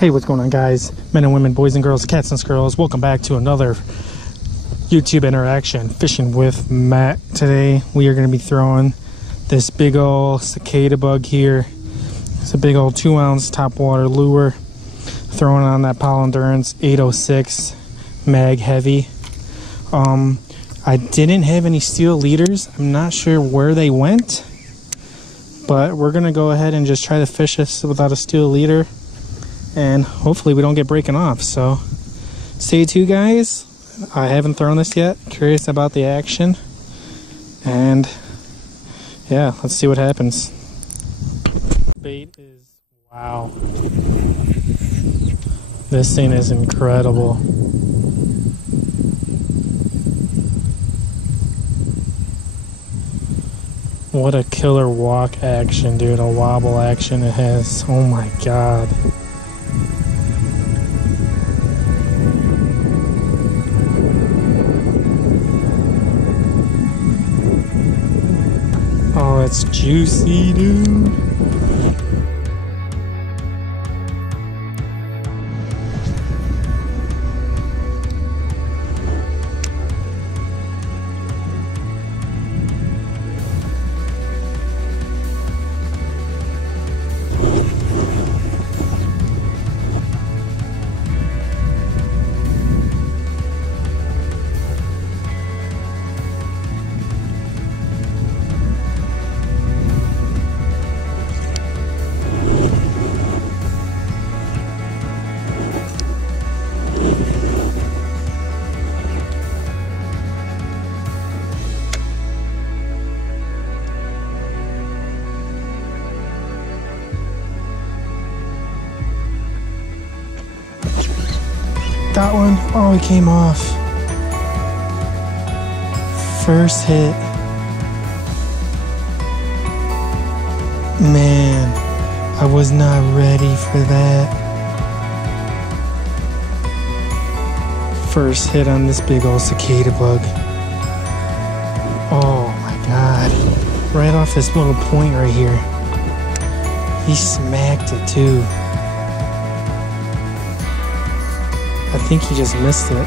Hey, what's going on, guys? Men and women, boys and girls, cats and squirrels. Welcome back to another YouTube interaction, Fishing with Matt. Today we are going to be throwing this big old cicada bug here. It's a big old 2-ounce topwater lure. Throwing on that Pal Endurance 806 mag heavy. I didn't have any steel leaders. I'm not sure where they went, but we're going to go ahead and just try to fish this without a steel leader. And hopefully we don't get breaking off. So stay tuned, guys. I haven't thrown this yet. Curious about the action. And yeah, let's see what happens. Bait is, wow. This thing is incredible. What a killer walk action, dude. A wobble action it has. Oh my god. Oh, it's juicy, dude. That one, oh, it came off. First hit. Man, I was not ready for that. First hit on this big old cicada bug. Oh my god. Right off this little point right here. He smacked it too. I think he just missed it.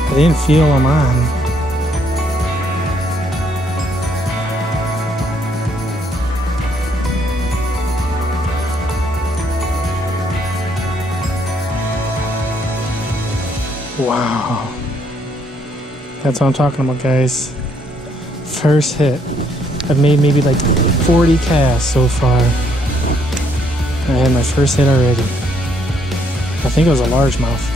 I didn't feel him on. Wow. That's what I'm talking about, guys. First hit. I've made maybe like 40 casts so far. I had my first hit already. I think it was a largemouth.